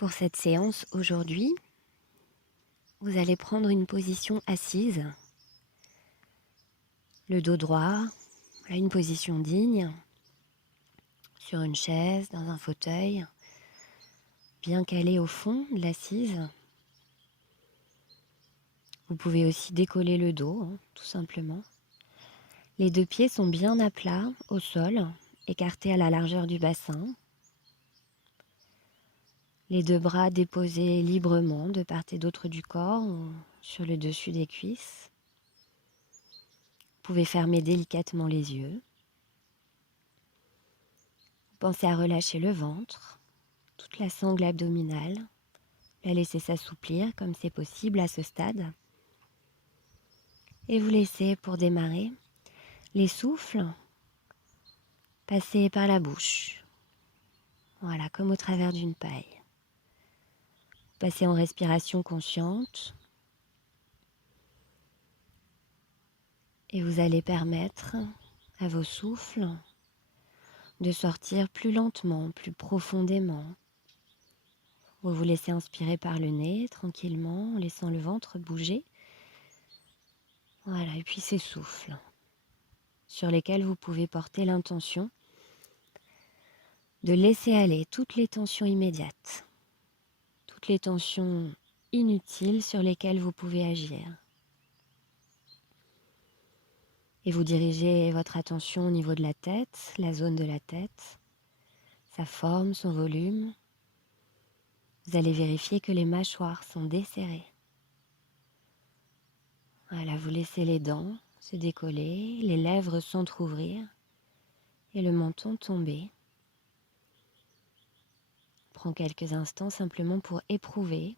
Pour cette séance aujourd'hui, vous allez prendre une position assise, le dos droit, voilà une position digne, sur une chaise, dans un fauteuil, bien calé au fond de l'assise. Vous pouvez aussi décoller le dos, tout simplement. Les deux pieds sont bien à plat, au sol, écartés à la largeur du bassin. Les deux bras déposés librement de part et d'autre du corps, ou sur le dessus des cuisses. Vous pouvez fermer délicatement les yeux. Pensez à relâcher le ventre, toute la sangle abdominale, la laisser s'assouplir comme c'est possible à ce stade. Et vous laissez, pour démarrer, les souffles passer par la bouche. Voilà, comme au travers d'une paille. Passez en respiration consciente. Et vous allez permettre à vos souffles de sortir plus lentement, plus profondément. Vous vous laissez inspirer par le nez, tranquillement, en laissant le ventre bouger. Voilà, et puis ces souffles sur lesquels vous pouvez porter l'intention de laisser aller toutes les tensions immédiates, toutes les tensions inutiles sur lesquelles vous pouvez agir. Et vous dirigez votre attention au niveau de la tête, la zone de la tête, sa forme, son volume. Vous allez vérifier que les mâchoires sont desserrées. Voilà, vous laissez les dents se décoller, les lèvres s'entrouvrir et le menton tomber. Prends quelques instants simplement pour éprouver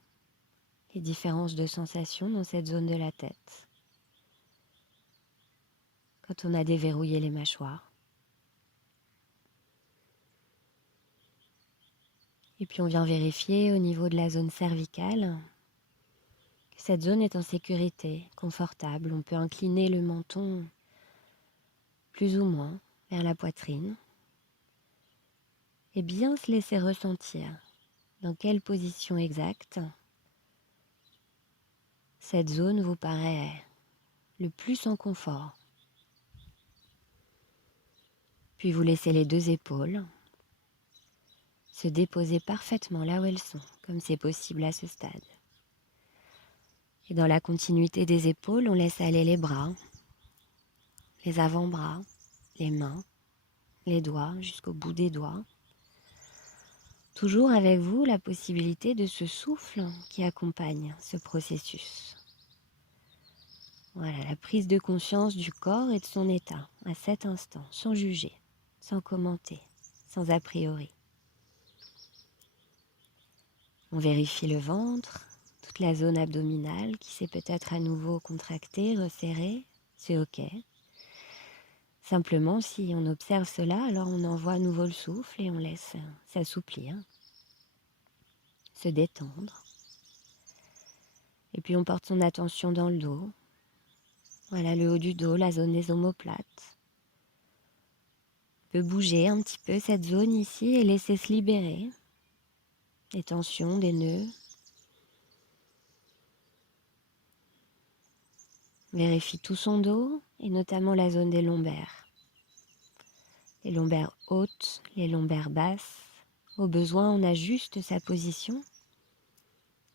les différences de sensations dans cette zone de la tête. Quand on a déverrouillé les mâchoires. Et puis on vient vérifier au niveau de la zone cervicale que cette zone est en sécurité, confortable. On peut incliner le menton plus ou moins vers la poitrine et bien se laisser ressentir dans quelle position exacte cette zone vous paraît le plus en confort. Puis vous laissez les deux épaules se déposer parfaitement là où elles sont, comme c'est possible à ce stade. Et dans la continuité des épaules, on laisse aller les bras, les avant-bras, les mains, les doigts, jusqu'au bout des doigts. Toujours avec vous la possibilité de ce souffle qui accompagne ce processus. Voilà, la prise de conscience du corps et de son état à cet instant, sans juger, sans commenter, sans a priori. On vérifie le ventre, toute la zone abdominale qui s'est peut-être à nouveau contractée, resserrée, c'est ok. Simplement, si on observe cela, alors on envoie à nouveau le souffle et on laisse s'assouplir, se détendre. Et puis on porte son attention dans le dos. Voilà, le haut du dos, la zone des omoplates. On peut bouger un petit peu cette zone ici et laisser se libérer des tensions, des nœuds. Vérifie tout son dos et notamment la zone des lombaires. Les lombaires hautes, les lombaires basses. Au besoin, on ajuste sa position.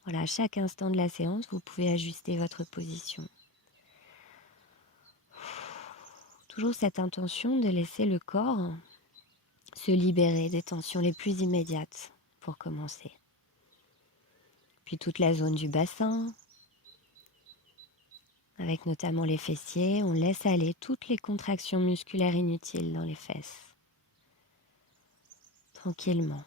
Voilà, à chaque instant de la séance, vous pouvez ajuster votre position. Toujours cette intention de laisser le corps se libérer des tensions les plus immédiates pour commencer. Puis toute la zone du bassin, avec notamment les fessiers, on laisse aller toutes les contractions musculaires inutiles dans les fesses. Tranquillement.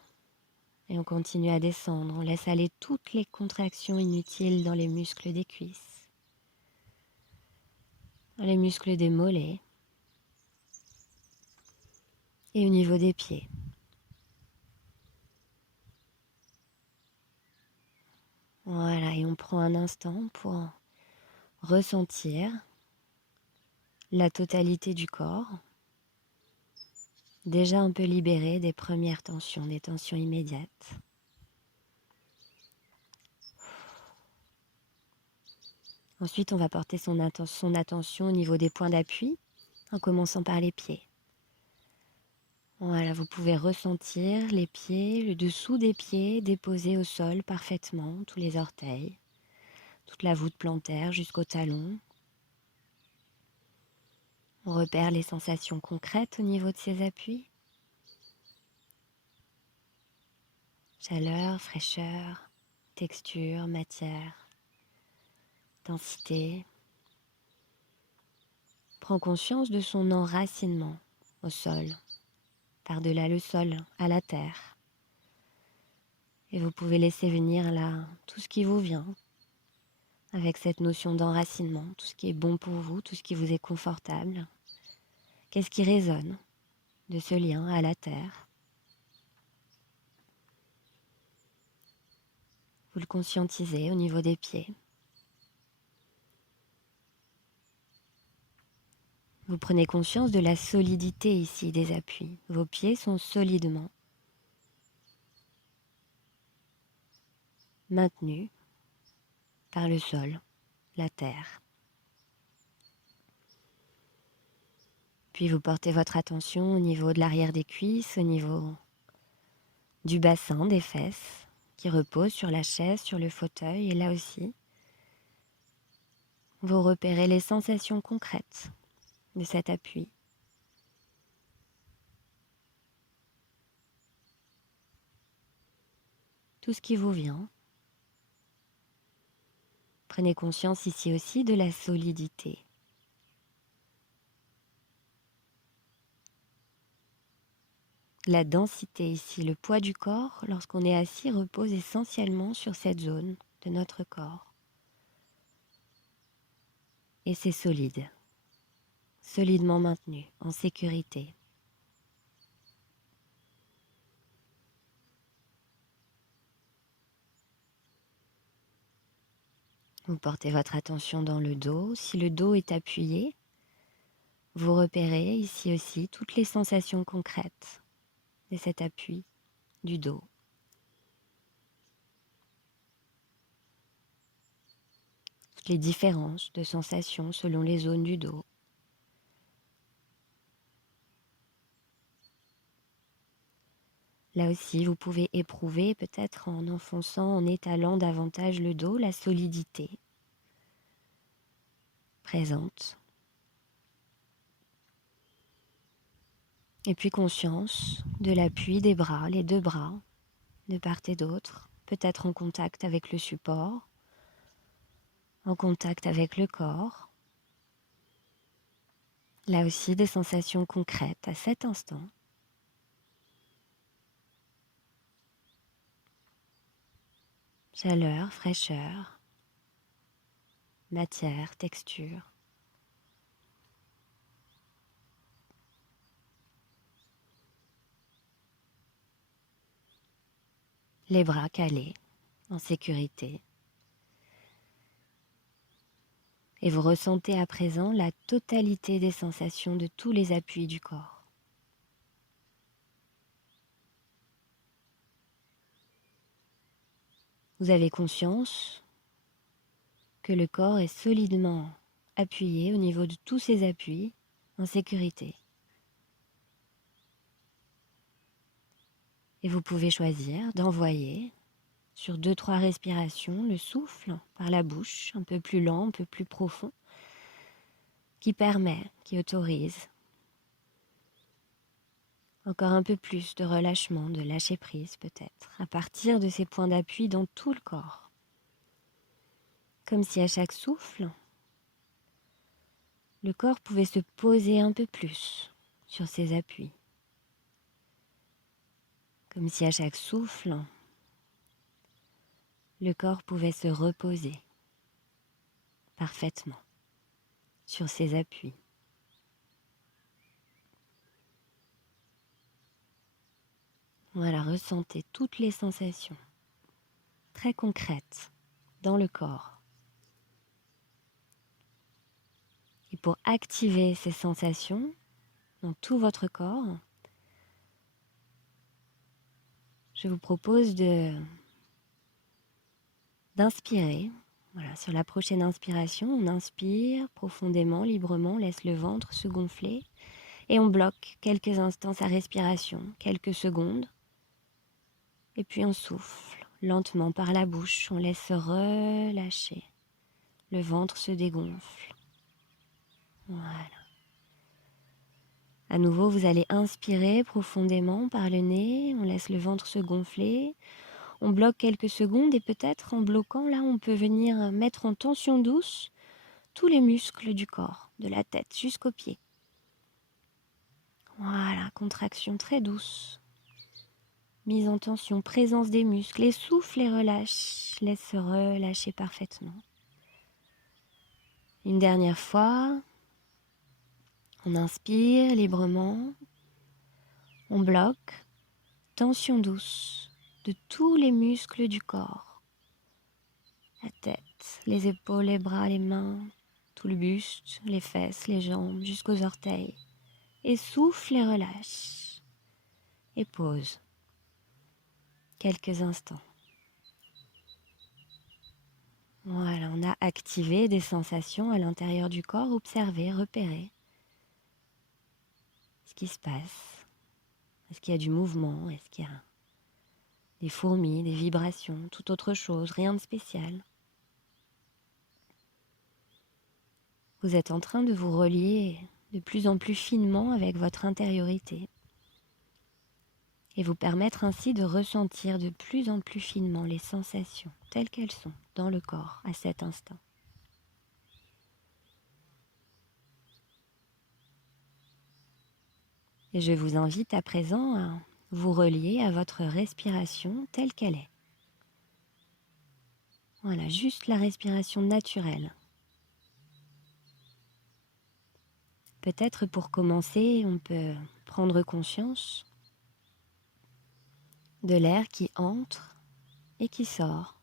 Et on continue à descendre, on laisse aller toutes les contractions inutiles dans les muscles des cuisses, dans les muscles des mollets et au niveau des pieds. Voilà, et on prend un instant pour ressentir la totalité du corps, déjà un peu libéré des premières tensions, des tensions immédiates. Ensuite, on va porter son attention au niveau des points d'appui, en commençant par les pieds. Voilà, vous pouvez ressentir les pieds, le dessous des pieds déposés au sol parfaitement, tous les orteils, toute la voûte plantaire jusqu'au talon. On repère les sensations concrètes au niveau de ces appuis. Chaleur, fraîcheur, texture, matière, densité. Prends conscience de son enracinement au sol, par-delà le sol, à la terre. Et vous pouvez laisser venir là tout ce qui vous vient, avec cette notion d'enracinement, tout ce qui est bon pour vous, tout ce qui vous est confortable. Qu'est-ce qui résonne de ce lien à la terre? Vous le conscientisez au niveau des pieds. Vous prenez conscience de la solidité ici des appuis. Vos pieds sont solidement maintenus par le sol, la terre. Puis vous portez votre attention au niveau de l'arrière des cuisses, au niveau du bassin, des fesses, qui reposent sur la chaise, sur le fauteuil. Et là aussi, vous repérez les sensations concrètes de cet appui. Tout ce qui vous vient. Prenez conscience ici aussi de la solidité. La densité ici, le poids du corps, lorsqu'on est assis, repose essentiellement sur cette zone de notre corps. Et c'est solide, solidement maintenu, en sécurité. Vous portez votre attention dans le dos. Si le dos est appuyé, vous repérez ici aussi toutes les sensations concrètes de cet appui du dos. Toutes les différences de sensations selon les zones du dos. Là aussi, vous pouvez éprouver, peut-être en enfonçant, en étalant davantage le dos, la solidité présente. Et puis conscience de l'appui des bras, les deux bras, de part et d'autre, peut-être en contact avec le support, en contact avec le corps. Là aussi, des sensations concrètes à cet instant. Chaleur, fraîcheur, matière, texture. Les bras calés, en sécurité. Et vous ressentez à présent la totalité des sensations de tous les appuis du corps. Vous avez conscience que le corps est solidement appuyé au niveau de tous ces appuis, en sécurité. Et vous pouvez choisir d'envoyer sur 2-3 respirations le souffle par la bouche, un peu plus lent, un peu plus profond, qui permet, qui autorise encore un peu plus de relâchement, de lâcher prise peut-être, à partir de ces points d'appui dans tout le corps. Comme si à chaque souffle, le corps pouvait se poser un peu plus sur ses appuis. Comme si à chaque souffle, le corps pouvait se reposer parfaitement sur ses appuis. Voilà, ressentez toutes les sensations très concrètes dans le corps. Et pour activer ces sensations dans tout votre corps, je vous propose d'inspirer Voilà, sur la prochaine inspiration, on inspire profondément, librement, on laisse le ventre se gonfler et on bloque quelques instants sa respiration, quelques secondes. Et puis on souffle lentement par la bouche, on laisse se relâcher. Le ventre se dégonfle. Voilà. À nouveau, vous allez inspirer profondément par le nez, on laisse le ventre se gonfler. On bloque quelques secondes et peut-être en bloquant, là, on peut venir mettre en tension douce tous les muscles du corps, de la tête jusqu'aux pieds. Voilà, contraction très douce. Mise en tension, présence des muscles. Et souffle et relâche. Laisse se relâcher parfaitement. Une dernière fois. On inspire librement. On bloque. Tension douce de tous les muscles du corps. La tête, les épaules, les bras, les mains, tout le buste, les fesses, les jambes, jusqu'aux orteils. Et souffle et relâche. Et pause. Quelques instants. Voilà, on a activé des sensations à l'intérieur du corps, observé, repéré ce qui se passe. Est-ce qu'il y a du mouvement? Est-ce qu'il y a des fourmis, des vibrations, toute autre chose, rien de spécial? Vous êtes en train de vous relier de plus en plus finement avec votre intériorité et vous permettre ainsi de ressentir de plus en plus finement les sensations telles qu'elles sont dans le corps à cet instant. Et je vous invite à présent à vous relier à votre respiration telle qu'elle est. Voilà, juste la respiration naturelle. Peut-être pour commencer, on peut prendre conscience de l'air qui entre et qui sort.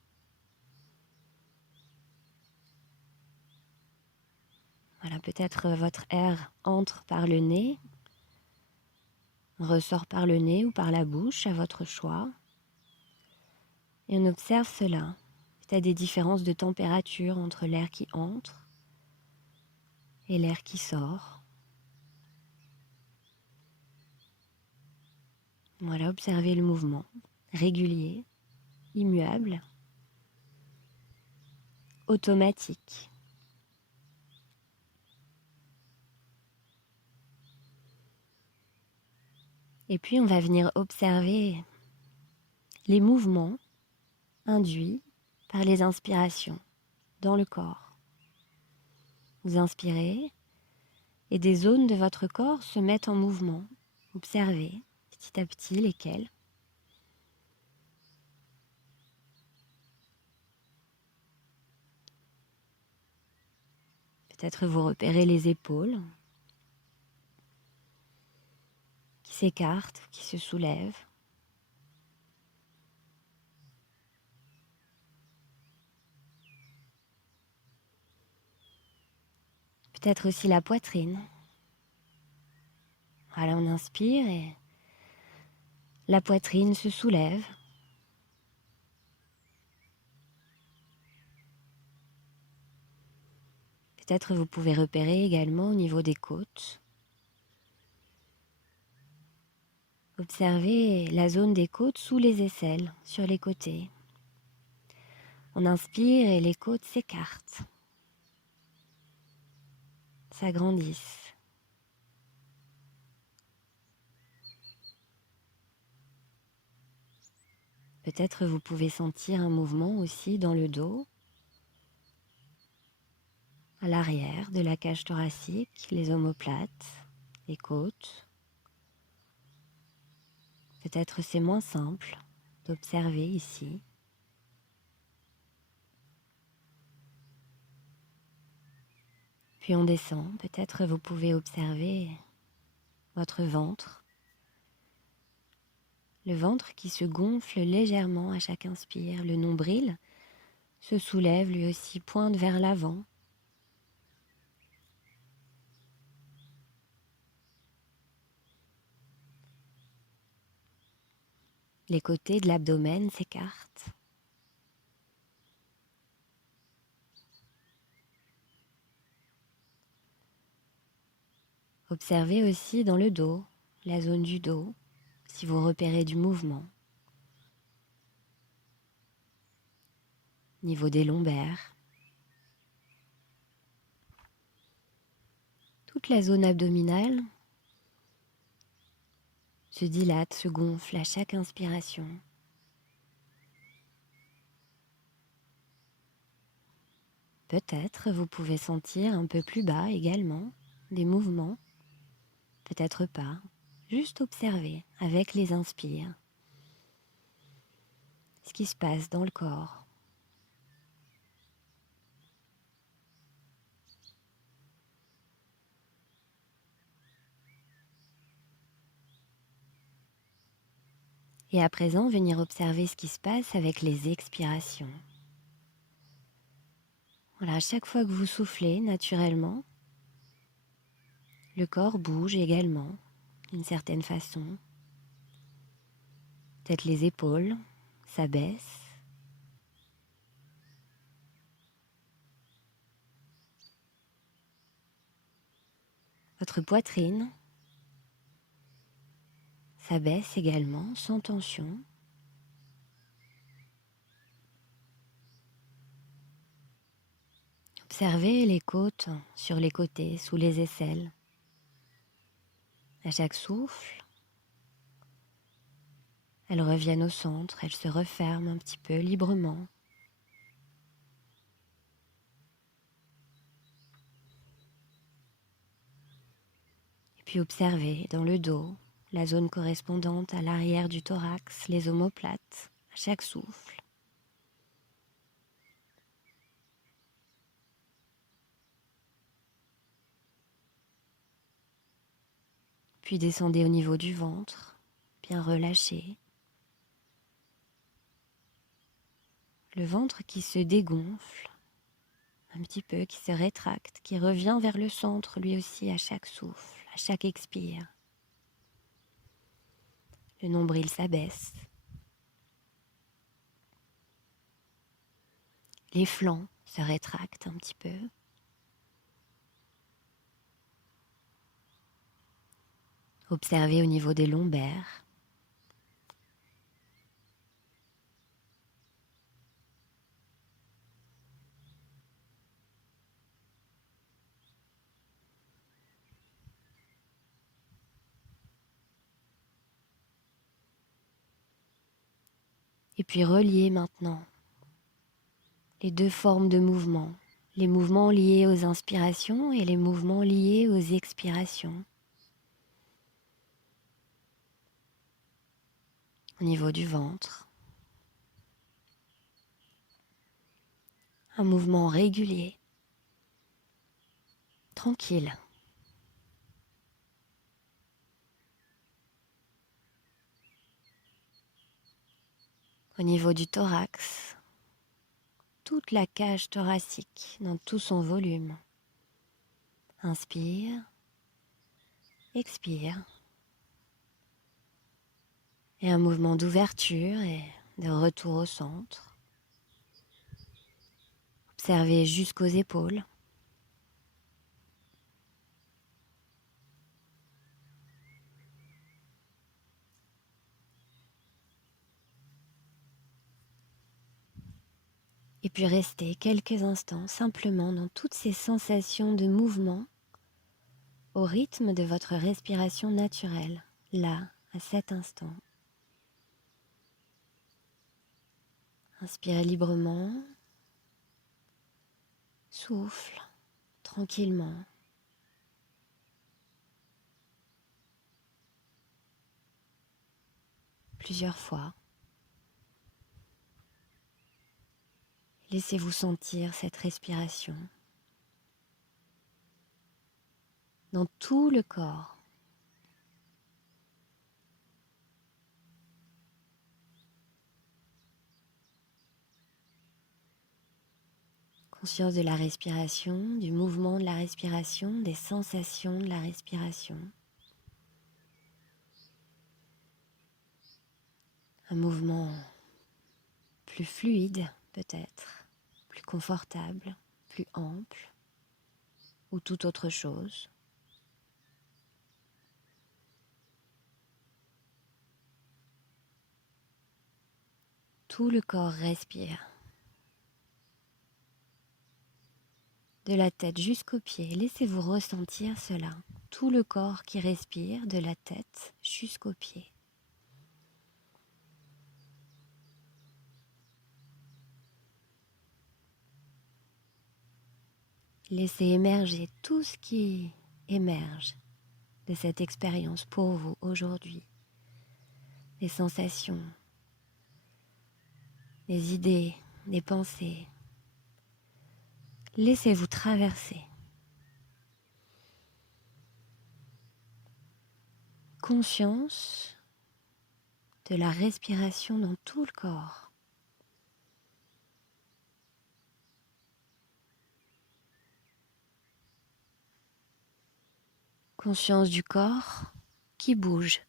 Voilà, peut-être votre air entre par le nez, ressort par le nez ou par la bouche, à votre choix. Et on observe cela. Peut-être des différences de température entre l'air qui entre et l'air qui sort. Voilà, observez le mouvement régulier, immuable, automatique. Et puis on va venir observer les mouvements induits par les inspirations dans le corps. Vous inspirez et des zones de votre corps se mettent en mouvement. Observez petit à petit lesquelles. Peut-être vous repérez les épaules qui s'écartent, qui se soulèvent. Peut-être aussi la poitrine. Voilà, on inspire et la poitrine se soulève. Peut-être vous pouvez repérer également au niveau des côtes. Observez la zone des côtes sous les aisselles, sur les côtés. On inspire et les côtes s'écartent, s'agrandissent. Peut-être vous pouvez sentir un mouvement aussi dans le dos, à l'arrière de la cage thoracique, les omoplates, les côtes. Peut-être c'est moins simple d'observer ici. Puis on descend, peut-être vous pouvez observer votre ventre. Le ventre qui se gonfle légèrement à chaque inspire, le nombril se soulève lui aussi, pointe vers l'avant. Les côtés de l'abdomen s'écartent. Observez aussi dans le dos, la zone du dos, si vous repérez du mouvement. Niveau des lombaires. Toute la zone abdominale se dilate, se gonfle à chaque inspiration. Peut-être vous pouvez sentir un peu plus bas également des mouvements, peut-être pas, juste observer avec les inspires ce qui se passe dans le corps. Et à présent, venir observer ce qui se passe avec les expirations. Voilà, à chaque fois que vous soufflez naturellement, le corps bouge également d'une certaine façon. Peut-être les épaules s'abaissent. Votre poitrine s'abaisse également sans tension. Observez les côtes sur les côtés, sous les aisselles. À chaque souffle, elles reviennent au centre, elles se referment un petit peu librement. Et puis observez dans le dos, la zone correspondante à l'arrière du thorax, les omoplates, à chaque souffle. Puis descendez au niveau du ventre, bien relâché. Le ventre qui se dégonfle, un petit peu, qui se rétracte, qui revient vers le centre lui aussi à chaque souffle, à chaque expire. Le nombril s'abaisse. Les flancs se rétractent un petit peu. Observez au niveau des lombaires. Et puis reliez maintenant les deux formes de mouvement, les mouvements liés aux inspirations et les mouvements liés aux expirations. Au niveau du ventre, un mouvement régulier, tranquille. Au niveau du thorax, toute la cage thoracique dans tout son volume. Inspire, expire. Et un mouvement d'ouverture et de retour au centre. Observez jusqu'aux épaules. Et puis restez quelques instants simplement dans toutes ces sensations de mouvement au rythme de votre respiration naturelle, là, à cet instant. Inspirez librement, souffle tranquillement. Plusieurs fois. Laissez-vous sentir cette respiration dans tout le corps. Conscience de la respiration, du mouvement de la respiration, des sensations de la respiration. Un mouvement plus fluide peut-être, plus confortable, plus ample, ou toute autre chose. Tout le corps respire. De la tête jusqu'aux pieds, laissez-vous ressentir cela. Tout le corps qui respire de la tête jusqu'aux pieds. Laissez émerger tout ce qui émerge de cette expérience pour vous aujourd'hui. Des sensations, des idées, des pensées. Laissez-vous traverser. Conscience de la respiration dans tout le corps. Conscience du corps qui bouge,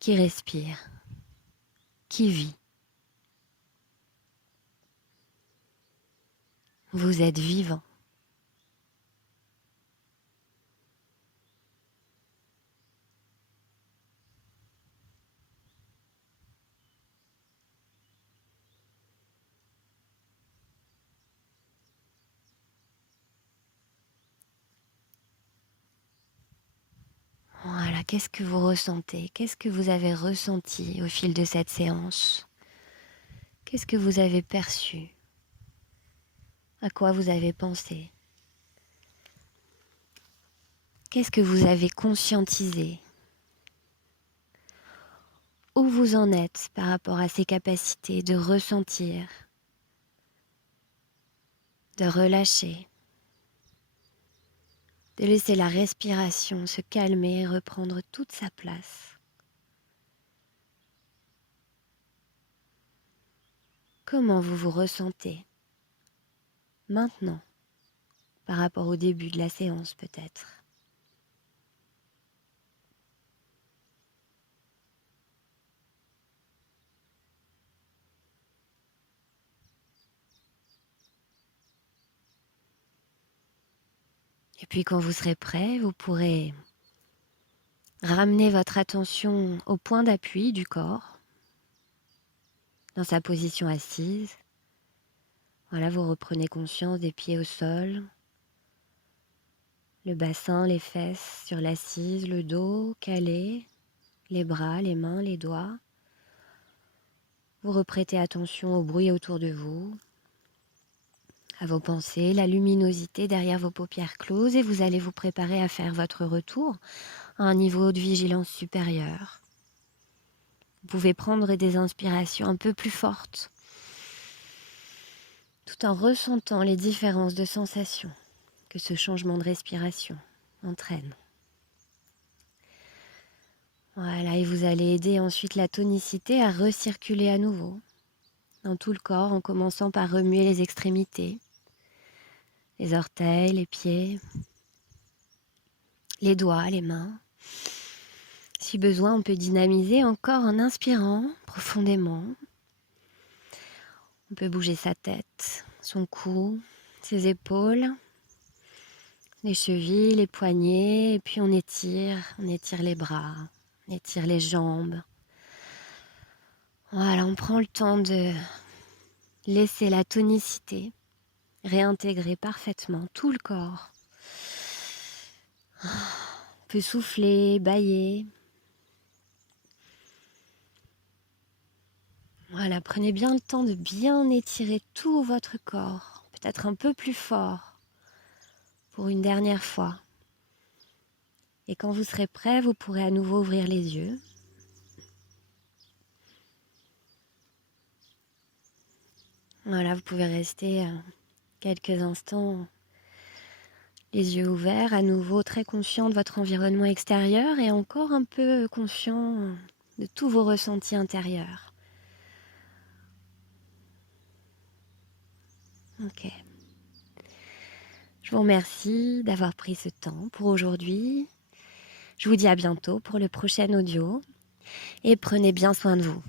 qui respire, qui vit. Vous êtes vivant. Voilà, qu'est-ce que vous ressentez? Qu'est-ce que vous avez ressenti au fil de cette séance? Qu'est-ce que vous avez perçu? À quoi vous avez pensé? Qu'est-ce que vous avez conscientisé? Où vous en êtes par rapport à ces capacités de ressentir, de relâcher, de laisser la respiration se calmer et reprendre toute sa place? Comment vous vous ressentez maintenant par rapport au début de la séance peut-être? Et puis quand vous serez prêt, vous pourrez ramener votre attention au point d'appui du corps, dans sa position assise. Voilà, vous reprenez conscience des pieds au sol, le bassin, les fesses sur l'assise, le dos calé, les bras, les mains, les doigts. Vous reprêtez attention au bruit autour de vous, à vos pensées, la luminosité derrière vos paupières closes, et vous allez vous préparer à faire votre retour à un niveau de vigilance supérieur. Vous pouvez prendre des inspirations un peu plus fortes, tout en ressentant les différences de sensations que ce changement de respiration entraîne. Voilà, et vous allez aider ensuite la tonicité à recirculer à nouveau dans tout le corps, en commençant par remuer les extrémités, les orteils, les pieds, les doigts, les mains. Si besoin, on peut dynamiser encore en inspirant profondément. On peut bouger sa tête, son cou, ses épaules, les chevilles, les poignets, et puis on étire les bras, on étire les jambes. Voilà, on prend le temps de laisser la tonicité réintégrer parfaitement tout le corps. On peut souffler, bâiller. Voilà, prenez bien le temps de bien étirer tout votre corps, peut-être un peu plus fort pour une dernière fois. Et quand vous serez prêt, vous pourrez à nouveau ouvrir les yeux. Voilà, vous pouvez rester quelques instants les yeux ouverts, à nouveau très conscient de votre environnement extérieur et encore un peu conscient de tous vos ressentis intérieurs. Ok. Je vous remercie d'avoir pris ce temps pour aujourd'hui. Je vous dis à bientôt pour le prochain audio et prenez bien soin de vous.